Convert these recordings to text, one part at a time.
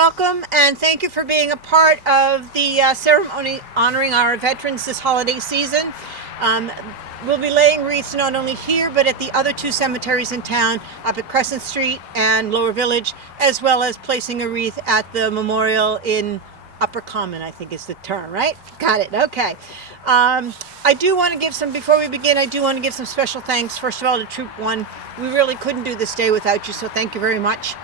welcome and thank you for being a part of the ceremony honoring our veterans this holiday season. We'll be laying wreaths not only here but at the other two cemeteries in town, up at Crescent Street and Lower Village, as well as placing a wreath at the memorial in Upper Common, I think is the term, right? Got it, okay. I do want to give some, before we begin, I do want to give some special thanks, first of all, to Troop 1. We really couldn't do this day without you, so thank you very much.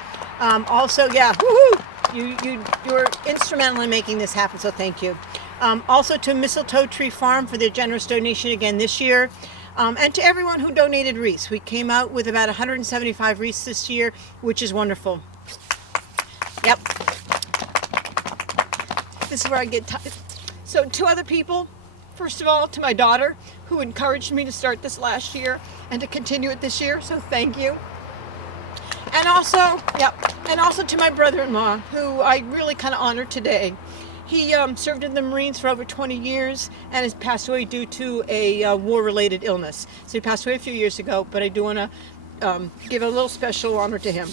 Also, yeah, woohoo! You're instrumental in making this happen, so thank you. Also to Mistletoe Tree Farm for their generous donation again this year. And to everyone who donated wreaths. We came out with about 175 wreaths this year, which is wonderful. Yep. This is where I get tired. So to other people, first of all, to my daughter, who encouraged me to start this last year and to continue it this year, so thank you. And also to my brother-in-law, who I really kind of honored today. He served in the Marines for over 20 years and has passed away due to a war-related illness. So he passed away a few years ago, but I do want to give a little special honor to him.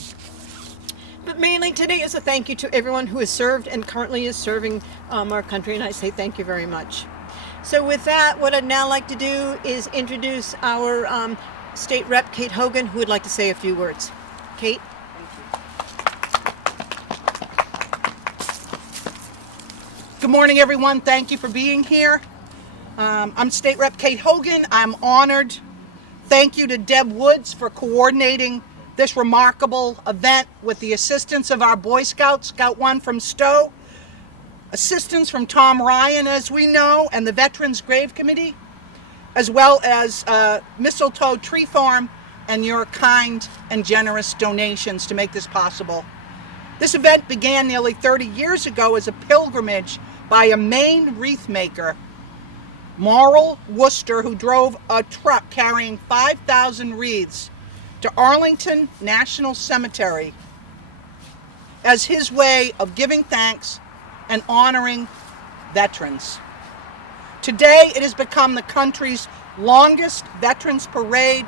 But mainly today is a thank you to everyone who has served and currently is serving our country, and I say thank you very much. So with that, what I'd now like to do is introduce our State Rep, Kate Hogan, who would like to say a few words. Kate? Good morning, everyone. Thank you for being here. I'm State Rep Kate Hogan. I'm honored. Thank you to Deb Woods for coordinating this remarkable event with the assistance of our Boy Scouts, Scout 1 from Stow, assistance from Tom Ryan, as we know, and the Veterans Grave Committee, as well as Mistletoe Tree Farm and your kind and generous donations to make this possible. This event began nearly 30 years ago as a pilgrimage by a Maine wreath maker, Morrill Worcester, who drove a truck carrying 5,000 wreaths to Arlington National Cemetery as his way of giving thanks and honoring veterans. Today, it has become the country's longest veterans parade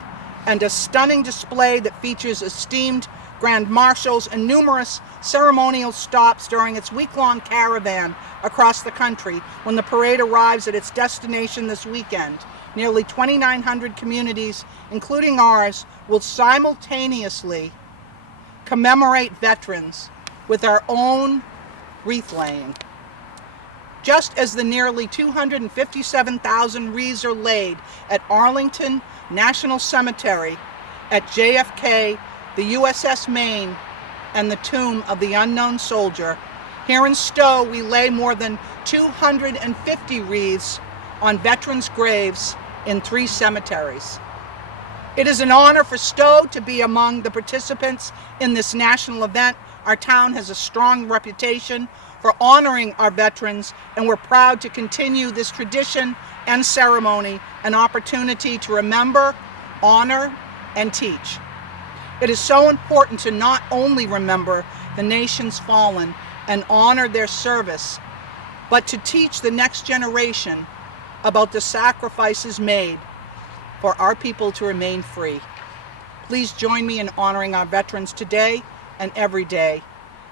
and a stunning display that features esteemed grand marshals and numerous ceremonial stops during its week-long caravan across the country. When the parade arrives at its destination this weekend, nearly 2,900 communities, including ours, will simultaneously commemorate veterans with our own wreath laying. Just as the nearly 257,000 wreaths are laid at Arlington National Cemetery, at JFK, the USS Maine, and the Tomb of the Unknown Soldier, here in Stow we lay more than 250 wreaths on veterans' graves in 3 cemeteries. It is an honor for Stow to be among the participants in this national event. Our town has a strong reputation for honoring our veterans, and we're proud to continue this tradition and ceremony, an opportunity to remember, honor, and teach. It is so important to not only remember the nation's fallen and honor their service, but to teach the next generation about the sacrifices made for our people to remain free. Please join me in honoring our veterans today and every day,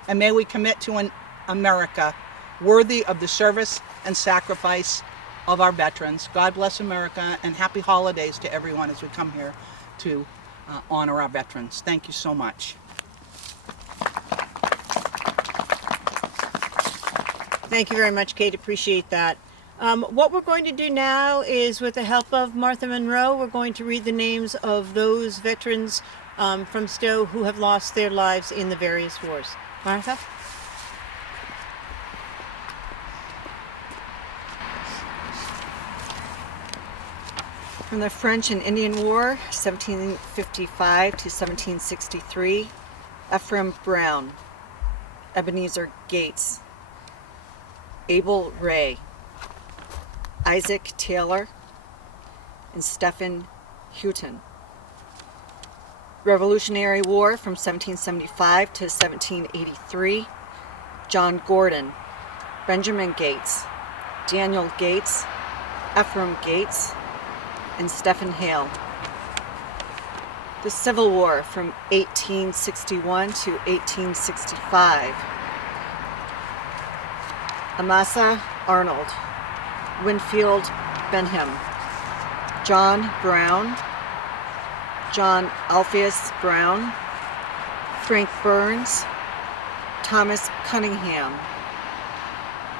and may we commit to an America worthy of the service and sacrifice of our veterans. God bless America, and happy holidays to everyone as we come here to honor our veterans. Thank you so much. Thank you very much, Kate. Appreciate that. What we're going to do now is, with the help of Martha Monroe, we're going to read the names of those veterans from Stow who have lost their lives in the various wars. Martha? From the French and Indian War, 1755 to 1763, Ephraim Brown, Ebenezer Gates, Abel Ray, Isaac Taylor, and Stephen Houghton. Revolutionary War from 1775 to 1783, John Gordon, Benjamin Gates, Daniel Gates, Ephraim Gates, and Stephen Hale. The Civil War from 1861 to 1865, Amasa Arnold, Winfield Benham, John Brown, John Alpheus Brown, Frank Burns, Thomas Cunningham,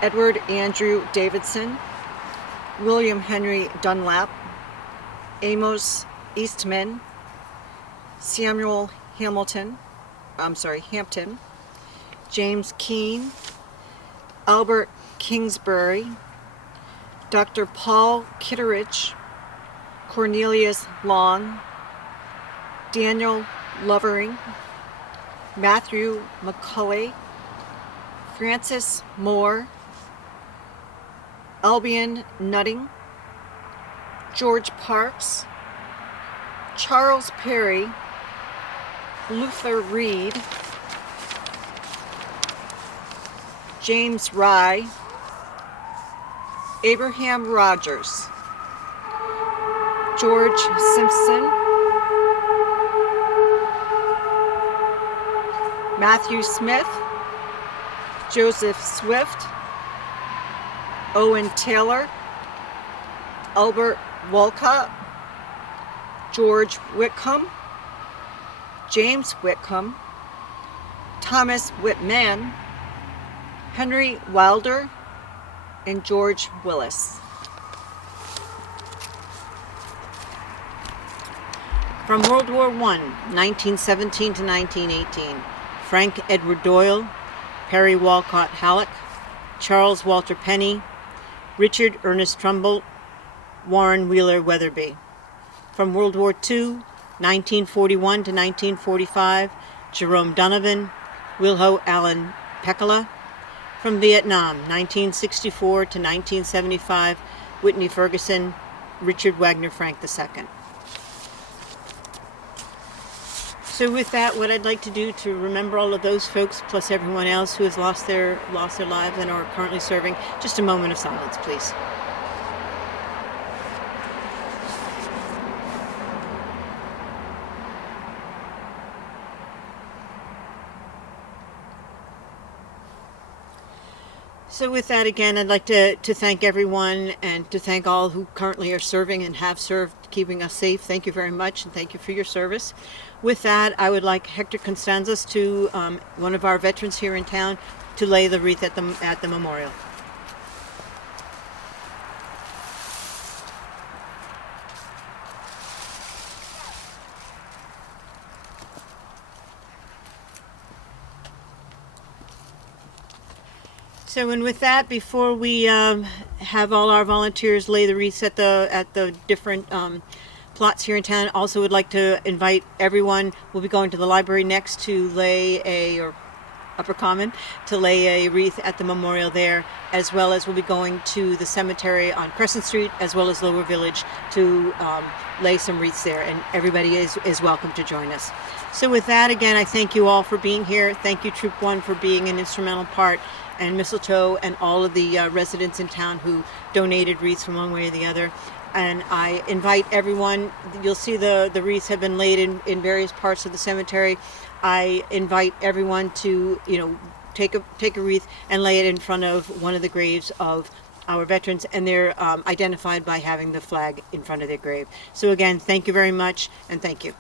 Edward Andrew Davidson, William Henry Dunlap, Amos Eastman, Samuel Hampton, James Keene, Albert Kingsbury, Dr. Paul Kitteridge, Cornelius Long, Daniel Lovering, Matthew McCulley, Francis Moore, Albion Nutting, George Parks, Charles Perry, Luther Reed, James Rye, Abraham Rogers, George Simpson, Matthew Smith, Joseph Swift, Owen Taylor, Albert Walcott, George Whitcomb, James Whitcomb, Thomas Whitman, Henry Wilder, and George Willis. From World War I, 1917 to 1918, Frank Edward Doyle, Perry Walcott Halleck, Charles Walter Penny, Richard Ernest Trumbull, Warren Wheeler Weatherby. From World War II, 1941 to 1945, Jerome Donovan, Wilho Allen Pekala. From Vietnam, 1964 to 1975, Whitney Ferguson, Richard Wagner Frank II. So with that, what I'd like to do to remember all of those folks, plus everyone else who has lost their lives and are currently serving, just a moment of silence, please. So with that, again, I'd like to thank everyone and to thank all who currently are serving and have served, keeping us safe. Thank you very much, and thank you for your service. With that, I would like Hector Constanzas, to one of our veterans here in town, to lay the wreath at the memorial. So, and with that, before we have all our volunteers lay the wreaths at the different plots here in town, also would like to invite everyone. We'll be going to the library next to lay or Upper Common, to lay a wreath at the memorial there, as well as we'll be going to the cemetery on Crescent Street, as well as Lower Village, to lay some wreaths there, and everybody is welcome to join us. So with that, again, I thank you all for being here. Thank you, Troop 1, for being an instrumental part, and Mistletoe and all of the residents in town who donated wreaths from one way or the other. And I invite everyone, you'll see the wreaths have been laid in various parts of the cemetery. I invite everyone to, take a wreath and lay it in front of one of the graves of our veterans, and they're identified by having the flag in front of their grave. So again, thank you very much, and thank you.